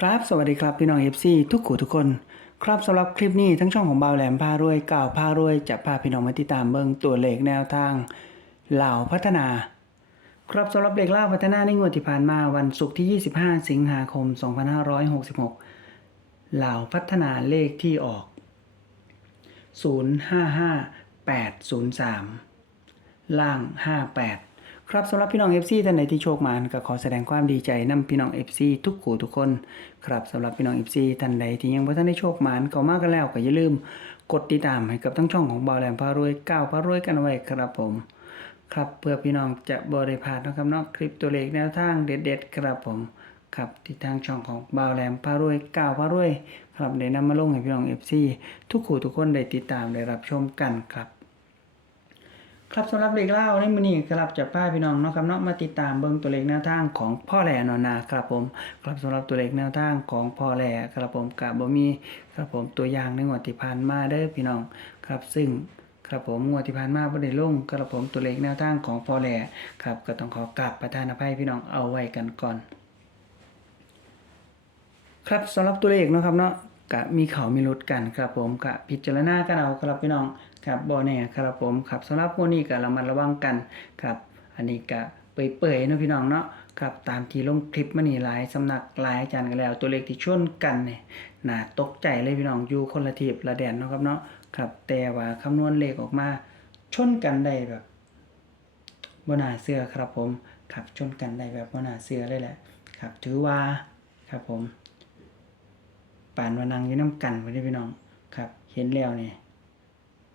ครับ สวัสดีครับพี่น้อง FC ทุกขู่ทุกคน ครับสำหรับคลิปนี้ทั้งช่องของบ่าวแหลมพารวยก่าวพารวยจะพาพี่น้องมาติดตามเบิ่งตัวเลขแนวทางเหล่าพัฒนา ครับสำหรับเลขเล่าพัฒนาในงวดที่ผ่านมาวันศุกร์ที่ 25 สิงหาคม 2566เหล่าพัฒนาเลขที่ออก 055803 ล่าง 58 ครับสำหรับพี่น้อง FC ท่านไหนที่โชคมานก็ขอแสดงความดีใจนำพี่น้อง FC ทุกขู่ทุกคน ครับสำหรับพี่น้อง FC ท่านใดที่ยังบ่ทันได้โชคมานก็มากันแล้วก็อย่าลืมกดติดตามให้กับทั้งช่องของบ่าวแหลมพารวยก้าวพารวยกันไว้ครับผม ครับเพื่อพี่น้องจะบริพลาดนะครับเนาะคลิปตัวเลขแนวทางเด็ด ๆ ครับผมครับที่ทางช่องของบ่าวแหลมพารวยก้าวพารวย ครับได้นำมาลงให้พี่น้อง FC ทุกขู่ทุกคนได้ติดตามได้รับชมกันครับ ครับสำหรับเลขเล่าในมือนี้ครับจะพาพี่น้องเนาะครับเนาะมาติดตามเบิ่งตัวเลขแนวทางของพ่อแหล่นอนนาครับผมครับสำหรับตัวเลขแนวทางของพ่อแหล่ครับผมกะบ่มีครับผมตัวอย่างในงวดที่ผ่านมาเด้อพี่น้องครับซึ่งครับผมงวดที่ผ่านมาบ่ได้ลงครับผมตัวเลขแนวทางของพ่อแหล่ครับก็ต้องขอกราบประทานอภัยพี่น้องเอาไว้กันก่อน ครับสำหรับตัวเลขเนาะครับเนาะ กะมีเขามีรุดกันครับผมกะพิจารณากันเอาครับพี่น้องครับบ่แน่ครับผมครับสำหรับพวกนี้ก็ระมัดระวังกันครับ อันนี้กะเปื่อยๆเนาะพี่น้องเนาะครับตามที่ลงคลิปมานี่หลายสำนักหลายอาจารย์กันแล้ว ตัวเลขที่ชนกันเนี่ยน่าตกใจเลยพี่น้องอยู่คนละทีบละแดนเนาะครับเนาะครับ แต่ว่าคำนวณเลขออกมาชนกันได้แบบบนาเชื่อครับผมครับชนกันได้แบบบนาเชื่อเลยแหละ ครับ ถือว่าครับผม ปานวานังอยู่น้ำกันไปเลยพี่น้องครับ เห็นแล้วเนี่ย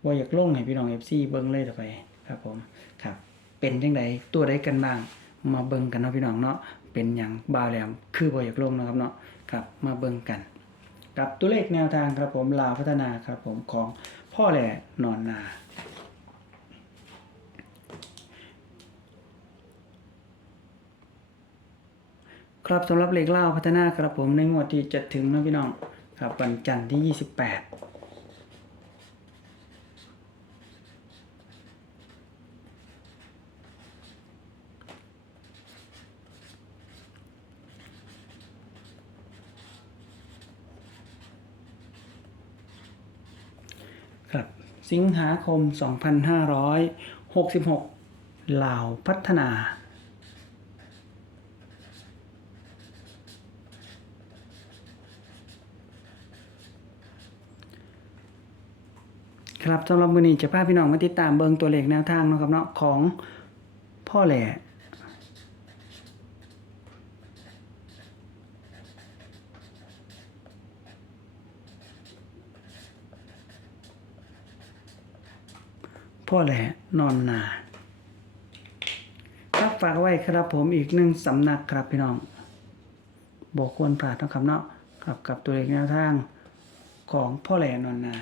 ว่าอยากลงให้พี่น้องเอฟซีเบิ้งเลยต่อไปครับผมครับ เป็นจังไดตัวใดกันบ้าง มาเบิ้งกันเนาะพี่น้องเนาะเป็นอย่างบาวแหลมคือบ่อยากลงนะครับเนาะครับมาเบิ้งกันกับตัวเลขแนวทางครับผมลาวพัฒนาครับผมของพ่อแหล่นอนนา ครับสำหรับเลขเล่าพัฒนาครับผมในงวดที่จะถึงนะพี่น้องครับวันจันทร์ที่ 28 ครับสิงหาคม 2566ลาวพัฒนา ครับสำหรับมื้อนี้จะพาพี่น้องมาติดตามเบิงตัวเลขแนวทางนะครับเนาะของพ่อแหล่พ่อแหล่นอนนา ครับฝากไว้ครับผมอีกหนึ่งสำนักครับพี่น้อง บอกควรพลาดนะครับเนาะครับกับตัวเลขแนวทางของพ่อแหล่นอนนา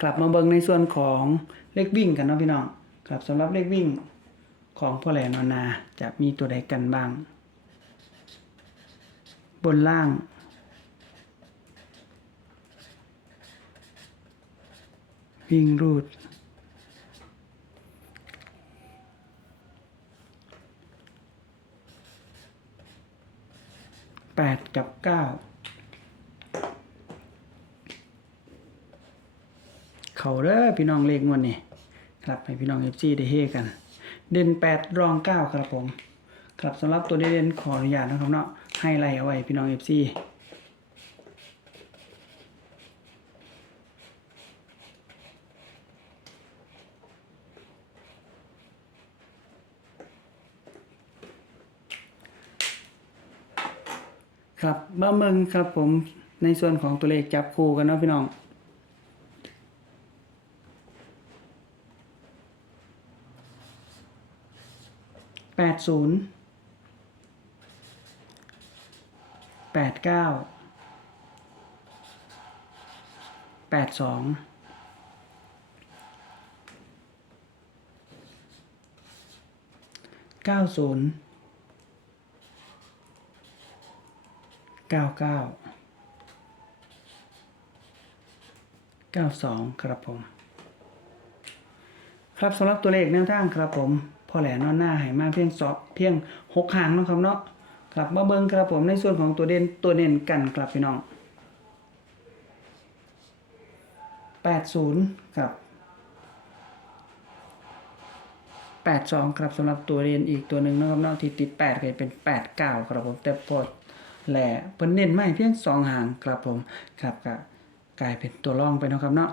กลับมาเบิ่งในส่วนของเลขวิ่งกันเนาะพี่น้องครับสำหรับเลขวิ่งของพ่อแหลนอนาจะมีตัวใดกันบ้าง บนล่าง วิ่งรูดแปดกับเก้า เขาเด้อพี่น้องเลขงวดนี่ครับให้พี่น้องเอฟซีได้เฮกัน เด่นแปดรองเก้าครับผมครับสำหรับตัวเด่นขออนุญาตนะครับเนาะให้ไล่เอาไว้พี่น้องเอฟซีครับบ้าเมืองครับผมในส่วนของตัวเลขจับคู่กันเนาะพี่น้อง แปด ศูนย์แปดเก้าแปดสองเก้าศูนย์เก้าเก้าเก้าสองครับผม ครับสำหรับตัวเลขแนวทางครับผม พ่อแหลนอนหน้าให้มาเพียงสอบเพียงหกหางนะครับเนาะครับมาเบิ่งครับผมในส่วนของตัวเด่นตัวเน้นกันครับพี่น้อง80ครับ82ครับสำหรับตัวเรียนอีกตัวหนึ่งนะครับเนาะที่ติด8ก็จะเป็น89ครับผมแต่พอแหล่เพิ่นเน้นไม่เพียง2หางครับผมครับก็กลายเป็นตัวรองไปนะครับเนาะ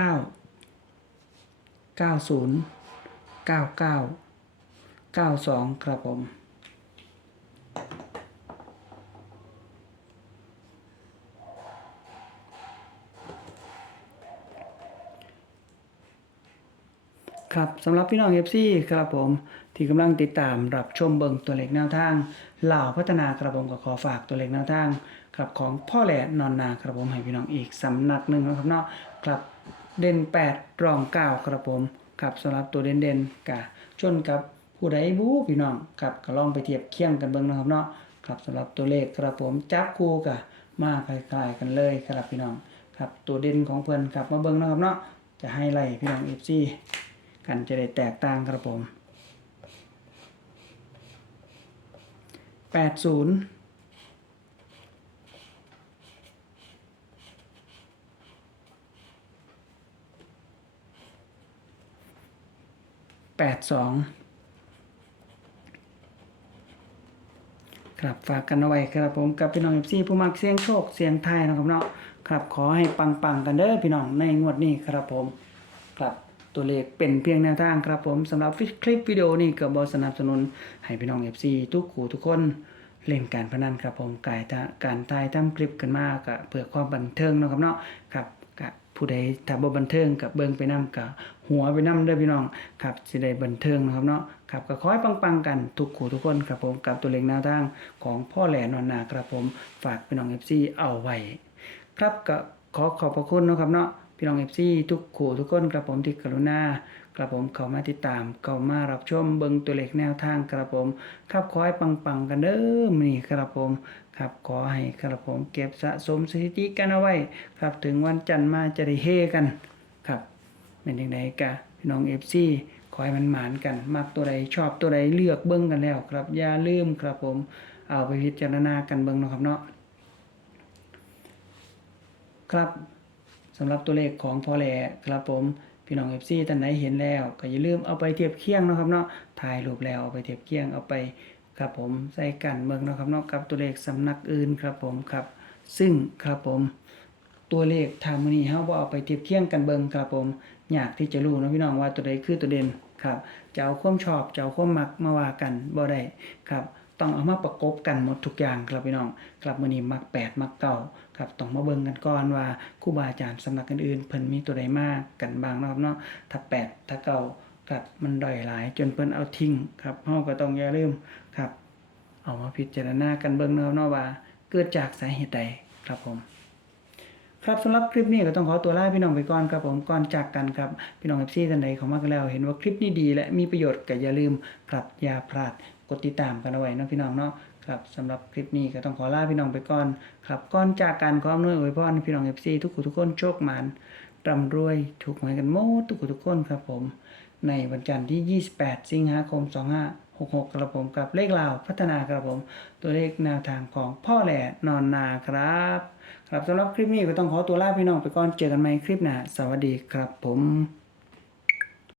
89 90 99 92 ครับผมครับสำหรับพี่น้อง FC ครับผมที่กำลังติดตามรับชมเบิงตัวเลขแนวทางเหล่าพัฒนากระผมก็ขอฝากตัวเลขแนวทางครับของพ่อแหล่นอนนากระผมให้พี่น้องอีกสำนักหนึ่งนะครับเนาะครับ เด่นแปดรองเก้าครับผมครับสำหรับตัวเด่นเด่นกะจนกับผู้ใดบู๊พี่น้องครับก็ลองไปเทียบเคียงกันเบิ่งนะครับเนาะครับสำหรับตัวเลขครับผมจับคู่กะมาคล้ายๆกันเลยครับพี่น้องครับตัวเด่นของเพื่อนครับมาเบิ่งนะครับเนาะจะให้ไล่พี่น้องเอฟซีกันจะได้แตกต่างครับผม80 แปดสองครับฝากกันเอาไว้ครับผมกับพี่น้องเอฟซีผู้มักเสียงโชคเสียงไทยนะครับเนาะครับขอให้ปังๆกันเด้อพี่น้องในงวดนี้ครับผมครับตัวเลขเป็นเพียงแนวทางครับผมสำหรับคลิปวิดีโอนี้ก็บอสนับสนุน ให้พี่น้อง FC ทุกขู่ทุกคนเล่นการพนันครับผมกายการถ่ายทำคลิปกันมากเพื่อความบันเทิงนะครับเนาะครับ ผู้ใดถ้าบ่บันเทิงกับเบิ่งไปนํกับหัวไปนํเด้อพี่น้องครับสิได้บันเทิงนะครับเนาะครับก็ขอให้ปังๆกันทุกขู่ทุกคนครับผมกับตัวเลขแนวทางของพ่อแหลนอนนาครับผมฝากพี่น้อง FC เอาไว้ครับก็ขอขอบพระคุณนะครับเนาะพี่น้องเอฟซีทุกขู่ทุกคนกระผมที่กรุณา กระผมเข้ามาติดตามเข้ามารับชมเบิงตัวเลขแนวทางกระผมครับขอให้ปังๆกันเด้อมื้อนี้กระผมครับขอให้กระผมเก็บสะสมสถิติกันเอาไว้ ครับถึงวันจันทร์มาจะได้เฮกันครับเป็นยังไงกะพี่น้องเอฟซีขอให้มันหมานกันมักตัวใดชอบตัวใดเลือกเบิ่งกันแล้วครับอย่าลืมครับผมเอาไปพิจารณากันเบิ่งนะครับเนาะครับสำหรับตัวเลขของพอแหลครับผม พี่น้องเอฟซีท่านไหนเห็นแล้วก็อย่าลืมเอาไปเทียบเคียงนะครับเนาะถ่ายรูปแล้วเอาไปเทียบเคียงเอาไปครับผมใส่กันเมืองนะครับเนาะกับตัวเลขสำนักอื่นครับผมครับ ซึ่งครับผมตัวเลขทางมือนี้เฮาบ่เอาไปเทียบเคียงกันเบิ่งครับผมอยากที่จะรู้นะพี่น้องว่าตัวใดคือตัวเด่นครับจะเอาความชอบจะเอาความมักมาว่ากันบ่ได้ครับ ต้องเอามาประกบกันหมดทุกอย่างครับพี่น้องครับมื้อนี้มักแปดมักเก้าครับต้องมาเบิ่งกันก่อนว่าครูบาอาจารย์สำนักอื่นๆเพิ่นมีตัวใดมากกันบ้างนะครับเนาะถ้าแปดถ้าเก้าครับมันด้อยหลายจนเพิ่นเอาทิ้งครับเฮาก็ต้องอย่าลืมครับ เอามาพิจารณากันเบิ่งเนาะเนาะว่าเกิดจากสาเหตุใดครับผมครับสำหรับคลิปนี้ก็ต้องขอตัวลาพี่น้องไปก่อนครับผมก่อนจากกันครับพี่น้องเอฟซีท่านใดเข้ามากแล้ว เห็นว่าคลิปนี้ดีและมีประโยชน์ก็อย่าลืมครับอย่าพลาด กดติดตามกันเอาไว้นะพี่น้องเนาะครับสำหรับคลิปนี้ก็ต้องขอลาพี่น้องไปก่อนครับก่อนจากกันขออำนวยอวยพรพี่น้องเอฟซีทุกคนทุกคนโชคหมานร่ำรวยถูกหวยกันหมดทุกคนทุกคนครับผม ในวันจันทร์ที่ 28 สิงหาคม 2566กระผมกับเลขลาวพัฒนากระผม ตัวเลขแนวทางของพ่อแหล่นอนนาครับ ครับสำหรับคลิปนี้ก็ต้องขอตัวลาพี่น้องไปก่อนเจอกันใหม่คลิปหน้าสวัสดีครับผม